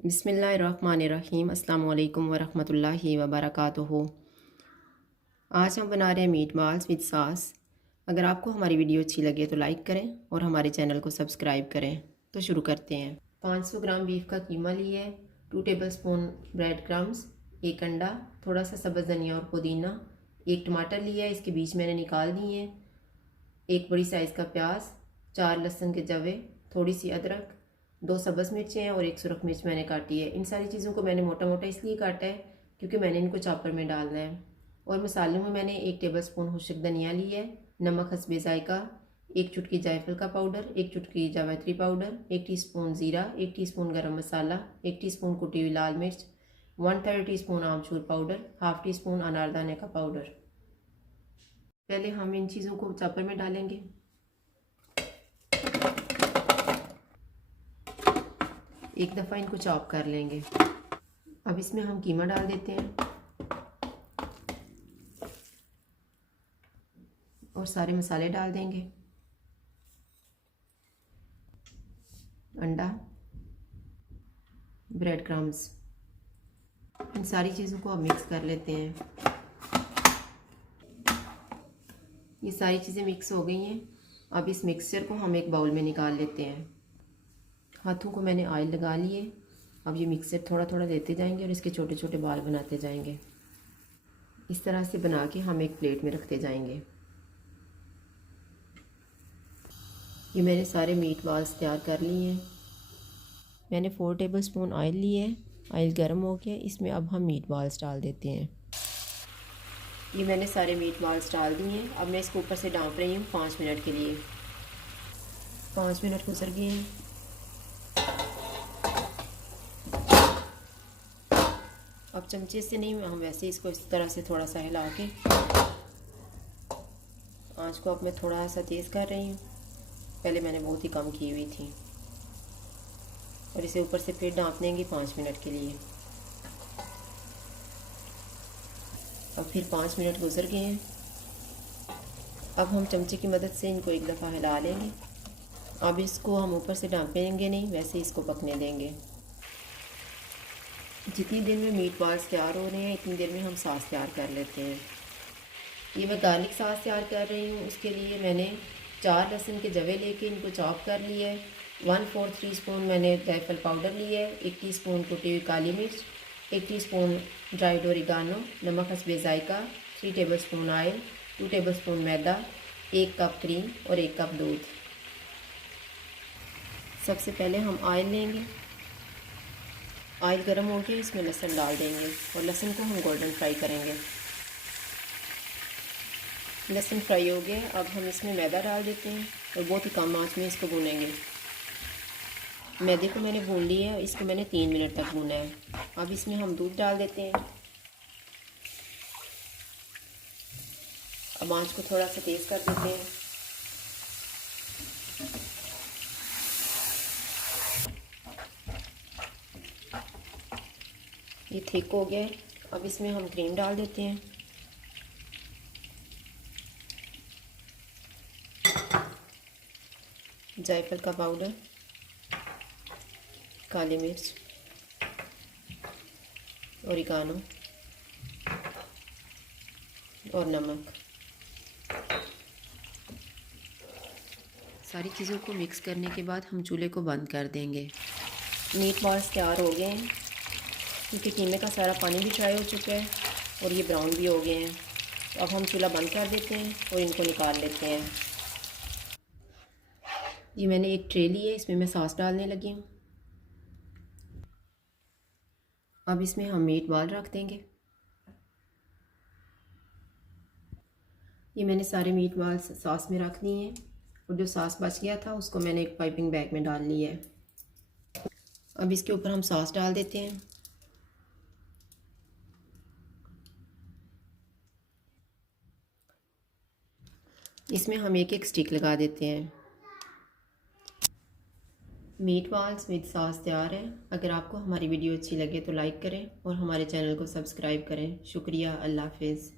बिस्मिल्लाहिर्रहमानिर्रहीम अस्सलाम वालेकुम वरहमतुल्लाहि वबरकातुहू। आज हम बना रहे हैं मीट बॉल्स विद सॉस। अगर आपको हमारी वीडियो अच्छी लगे तो लाइक करें और हमारे चैनल को सब्सक्राइब करें। तो शुरू करते हैं। 500 ग्राम बीफ का कीमा लिया है, 2 टेबलस्पून ब्रेड क्रम्स, 1 अंडा, थोड़ा सा सब्ज़ धनिया और पुदीना, 1 टमाटर लिया है, इसके बीज मैंने निकाल दिए हैं, 1 बड़ी साइज़ का प्याज, 4 लहसुन के जवे, थोड़ी सी अदरक, 2 सब्ज़ मिर्चें हैं और 1 सुरख मिर्च मैंने काटी है। इन सारी चीज़ों को मैंने मोटा मोटा इसलिए काटा है क्योंकि मैंने इनको चॉपर में डालना है। और मसालों में मैंने 1 टेबलस्पून खुश्क धनिया ली है, नमक हस्बे जायका, 1 चुटकी जायफल का पाउडर, 1 चुटकी जावित्री पाउडर, 1 टीस्पून ज़ीरा, 1 टीस्पून गरम मसाला, 1 टीस्पून कुटी हुई लाल मिर्च, 1/3 टीस्पून आमचूर पाउडर, हाफ टी स्पून अनारदाने का पाउडर। पहले हम इन चीज़ों को चॉपर में डालेंगे। एक दफ़ा इनको चॉप कर लेंगे। अब इसमें हम कीमा डाल देते हैं और सारे मसाले डाल देंगे, अंडा, ब्रेड क्रम्स, इन सारी चीज़ों को अब मिक्स कर लेते हैं। ये सारी चीज़ें मिक्स हो गई हैं। अब इस मिक्सचर को हम एक बाउल में निकाल लेते हैं। हाथों को मैंने ऑयल लगा लिए। अब ये मिक्सर थोड़ा थोड़ा देते जाएंगे और इसके छोटे छोटे बाल बनाते जाएंगे। इस तरह से बना के हम एक प्लेट में रखते जाएंगे। ये मैंने सारे मीट बॉल्स तैयार कर लिए हैं। मैंने 4 टेबलस्पून ऑयल लिए है। ऑयल गर्म हो गया, इसमें अब हम मीट बॉल्स डाल देते हैं। ये मैंने सारे मीट बॉल्स डाल दिए हैं। अब मैं इसको ऊपर से ढाँप रही हूँ 5 मिनट के लिए। 5 मिनट गुजर गए हैं। अब चमचे से नहीं, हम वैसे इसको इस तरह से थोड़ा सा हिला के, आंच को अब मैं थोड़ा सा तेज़ कर रही हूँ। पहले मैंने बहुत ही कम की हुई थी। और इसे ऊपर से फिर ढाँप देंगे 5 मिनट के लिए। अब फिर 5 मिनट गुजर गए हैं। अब हम चमचे की मदद से इनको एक दफ़ा हिला लेंगे। अब इसको हम ऊपर से ढाँपेंगे नहीं, वैसे इसको पकने देंगे। जितनी देर में मीट बॉल्स तैयार हो रहे हैं इतनी देर में हम सॉस तैयार कर लेते हैं। ये मैं गार्लिक सॉस तैयार कर रही हूँ। उसके लिए मैंने 4 लहसुन के जवे लेके इनको चॉप कर लिए है। 1/4 टीस्पून मैंने जायफल पाउडर लिया है, 1 टीस्पून कुटी हुई काली मिर्च, 1 टीस्पून ड्राइड ओरिगानो, नमक हस्बे जायका, 3 टेबलस्पून ऑयल, 2 टेबलस्पून मैदा, 1 कप क्रीम और 1 कप दूध। सबसे पहले हम ऑयल लेंगे। ऑयल गर्म हो गया, इसमें लहसुन डाल देंगे और लहसुन को हम गोल्डन फ्राई करेंगे। लहसुन फ्राई हो गया। अब हम इसमें मैदा डाल देते हैं और बहुत ही कम आंच में इसको भूनेंगे। मैदे को मैंने भून लिया है, इसको मैंने 3 मिनट तक भूना है। अब इसमें हम दूध डाल देते हैं। अब आंच को थोड़ा सा तेज़ कर देते हैं। ये थिक हो गया है। अब इसमें हम क्रीम डाल देते हैं। जायफल का पाउडर, काली मिर्च, ओरिगानो और नमक। सारी चीज़ों को मिक्स करने के बाद हम चूल्हे को बंद कर देंगे। मीट बॉल्स तैयार हो गए हैं क्योंकि कीमे का सारा पानी भी ड्राई हो चुका है और ये ब्राउन भी हो गए हैं। तो अब हम चूल्हा बंद कर देते हैं और इनको निकाल लेते हैं। ये मैंने एक ट्रे ली है, इसमें मैं सॉस डालने लगी हूँ। अब इसमें हम मीट बॉल रख देंगे। ये मैंने सारे मीट बॉल सॉस में रख दिए हैं और जो सॉस बच गया था उसको मैंने एक पाइपिंग बैग में डाल लिया है। अब इसके ऊपर हम सॉस डाल देते हैं। इसमें हम एक एक स्टिक लगा देते हैं। मीट बॉल्स विद सॉस तैयार है। अगर आपको हमारी वीडियो अच्छी लगे तो लाइक करें और हमारे चैनल को सब्सक्राइब करें। शुक्रिया। अल्लाह हाफिज़।